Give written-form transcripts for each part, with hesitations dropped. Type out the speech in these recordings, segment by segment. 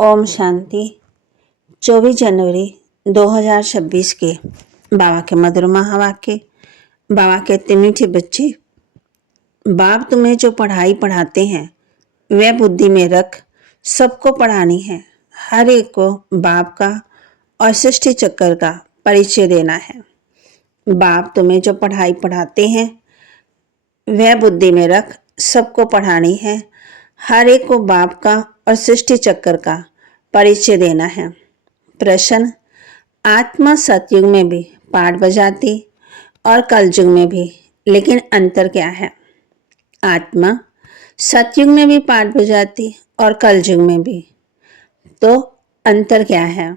ओम शांति। 24 जनवरी 2026 के बाबा के मधुर महावाक्य। बाबा कहते, मीठे बच्चे, बाप तुम्हें जो पढ़ाई पढ़ाते हैं वह बुद्धि में रख, सबको पढ़ानी है। हर एक को बाप का और सृष्टि चक्र का परिचय देना है। बाप तुम्हें जो पढ़ाई पढ़ाते हैं वह बुद्धि में रख, सबको पढ़ानी है। हर एक को बाप का और सृष्टि चक्र का परिचय देना है। प्रश्न, आत्मा सतयुग में भी पाठ बजाती और कलयुग में भी, लेकिन अंतर क्या है? आत्मा सतयुग में भी पाठ बजाती और कलयुग में भी, तो अंतर क्या है?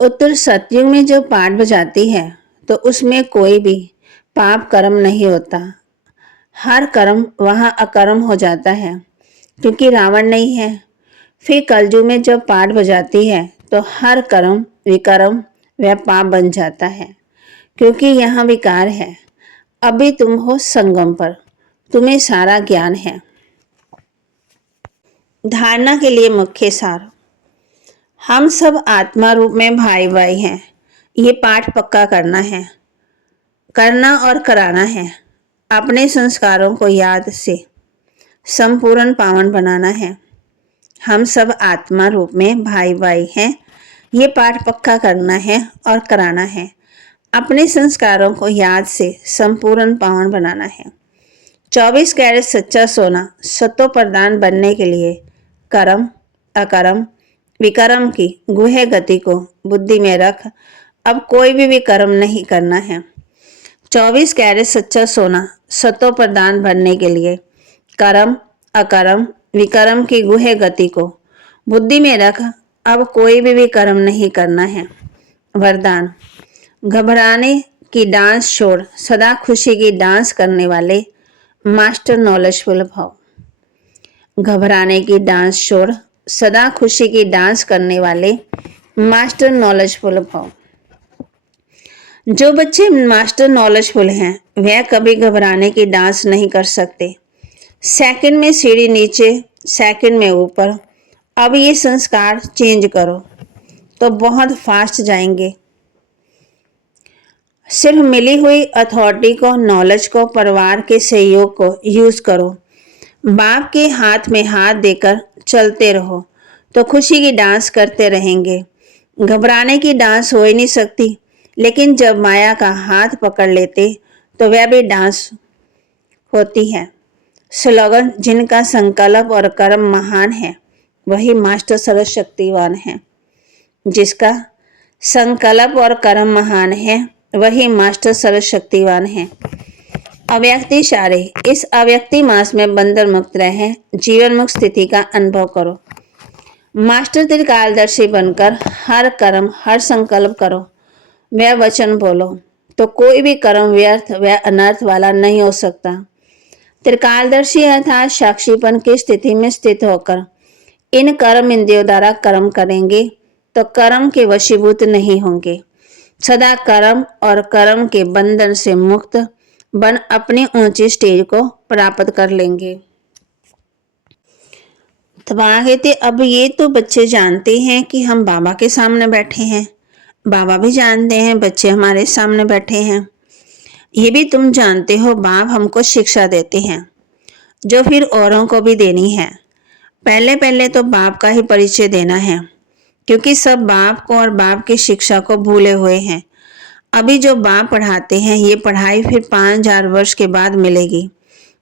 उत्तर, सतयुग में जो पाठ बजाती है तो उसमें कोई भी पाप कर्म नहीं होता। हर कर्म वहाँ अकर्म हो जाता है क्योंकि रावण नहीं है। फिर कलयुग में जब पाठ बजाती है तो हर कर्म विकर्म वह पाप बन जाता है क्योंकि यहाँ विकार है। अभी तुम हो संगम पर, तुम्हें सारा ज्ञान है। धारणा के लिए मुख्य सार, हम सब आत्मा रूप में भाई भाई हैं। ये पाठ पक्का करना और कराना है। अपने संस्कारों को याद से संपूर्ण पावन बनाना है। हम सब आत्मा रूप में भाई भाई हैं। ये पाठ पक्का करना है और कराना है। अपने संस्कारों को याद से संपूर्ण पावन बनाना है। 24 कैरेट सच्चा सोना सतो प्रदान बनने के लिए कर्म अकर्म विकर्म की गुह्य गति को बुद्धि में रख, अब कोई भी विकर्म नहीं करना है। 24 कैरेट सच्चा सोना सतो प्रदान बनने के लिए कर्म अकर्म विकर्म की गुह्य गति को बुद्धि में रख, अब कोई भी विकर्म नहीं करना है। वरदान, घबराने की डांस छोड़ सदा खुशी की डांस करने वाले मास्टर नॉलेजफुल भव। घबराने की डांस छोड़ सदा खुशी की डांस करने वाले मास्टर नॉलेजफुल भव। जो बच्चे मास्टर नॉलेजफुल हैं वह कभी घबराने की डांस नहीं कर सकते। सेकंड में सीढ़ी नीचे, सेकंड में ऊपर। अब ये संस्कार चेंज करो तो बहुत फास्ट जाएंगे। सिर्फ मिली हुई अथॉरिटी को, नॉलेज को, परिवार के सहयोग को यूज करो। बाप के हाथ में हाथ देकर चलते रहो तो खुशी की डांस करते रहेंगे। घबराने की डांस हो ही नहीं सकती, लेकिन जब माया का हाथ पकड़ लेते तो वह भी डांस होती है। स्लोगन, जिनका संकल्प और कर्म महान है वही मास्टर सर्वशक्तिवान है। जिसका संकल्प और कर्म महान है वही मास्टर सर्वशक्तिवान है। अव्यक्ति सारे, इस अव्यक्ति मास में बंधन मुक्त रहे, जीवन मुक्त स्थिति का अनुभव करो। मास्टर त्रिकालदर्शी बनकर हर कर्म हर संकल्प करो, वह वचन बोलो तो कोई भी कर्म व्यर्थ व अनर्थ वाला नहीं हो सकता। त्रिकालदर्शी अर्थात साक्षीपन की स्थिति में स्थित होकर इन कर्म इंद्रियों द्वारा कर्म करेंगे तो कर्म के वशीभूत नहीं होंगे। सदा कर्म और कर्म के बंधन से मुक्त बन अपनी ऊंची स्टेज को प्राप्त कर लेंगे। तो कहते, अब ये तो बच्चे जानते हैं कि हम बाबा के सामने बैठे हैं। बाबा भी जानते हैं बच्चे हमारे सामने बैठे हैं। ये भी तुम जानते हो बाप हमको शिक्षा देते हैं जो फिर औरों को भी देनी है। पहले पहले तो बाप का ही परिचय देना है क्योंकि सब बाप को और बाप की शिक्षा को भूले हुए हैं। अभी जो बाप पढ़ाते हैं ये पढ़ाई फिर 5000 वर्ष के बाद मिलेगी।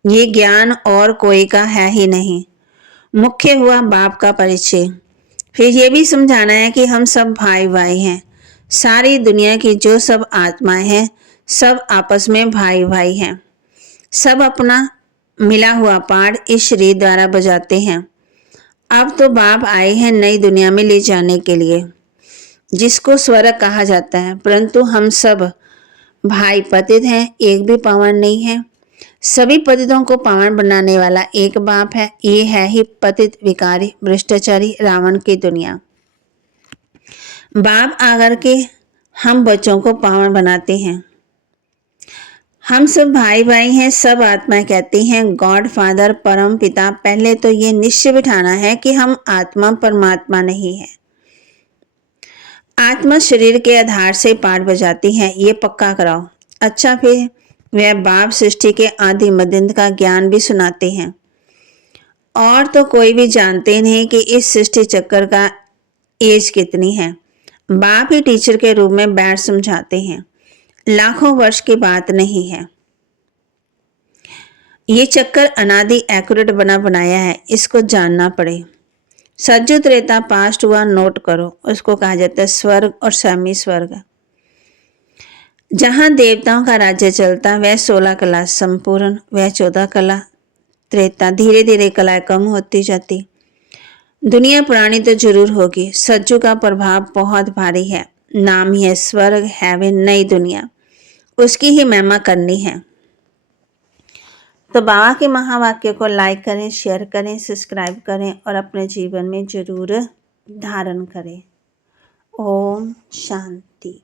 ये ज्ञान और कोई का है ही नहीं। मुख्य हुआ बाप का परिचय। फिर ये भी समझाना है कि हम सब भाई भाई हैं। सारी दुनिया की जो सब आत्माएं हैं सब आपस में भाई भाई हैं। सब अपना मिला हुआ पाठ इस शरीर द्वारा बजाते हैं। अब तो बाप आए हैं नई दुनिया में ले जाने के लिए, जिसको स्वर्ग कहा जाता है, परंतु हम सब भाई पतित हैं, एक भी पावन नहीं है। सभी पतितों को पावन बनाने वाला एक बाप है। ये है ही पतित विकारी भ्रष्टाचारी रावण की दुनिया। बाप आकर के हम बच्चों को पावन बनाते हैं। हम सब भाई भाई हैं, सब आत्मा कहती हैं गॉड फादर परम पिता। पहले तो ये निश्चय बिठाना है कि हम आत्मा परमात्मा नहीं है। आत्मा शरीर के आधार से पाठ बजाती है, ये पक्का कराओ। अच्छा, फिर वह बाप सृष्टि के आदि मदिंद का ज्ञान भी सुनाते हैं। और तो कोई भी जानते नहीं कि इस सृष्टि चक्कर का एज कितनी है। बाप ही टीचर के रूप में बैठ समझाते हैं। लाखों वर्ष की बात नहीं है। ये चक्कर अनादि एक्यूरेट बना बनाया है, इसको जानना पड़े। सज्जु त्रेता पास्ट हुआ, नोट करो। उसको कहा जाता है स्वर्ग और सेमी स्वर्ग। जहां देवताओं का राज्य चलता वह 16 कला संपूर्ण, वह 14 कला त्रेता। धीरे धीरे कलाएं कम होती जाती। दुनिया पुरानी तो जरूर होगी। सज्जु का प्रभाव बहुत भारी है। नाम ही है स्वर्ग, हेवन, नई दुनिया। उसकी ही महिमा करनी है। तो बाबा के महावाक्य को लाइक करें, शेयर करें, सब्सक्राइब करें और अपने जीवन में जरूर धारण करें। ओम शांति।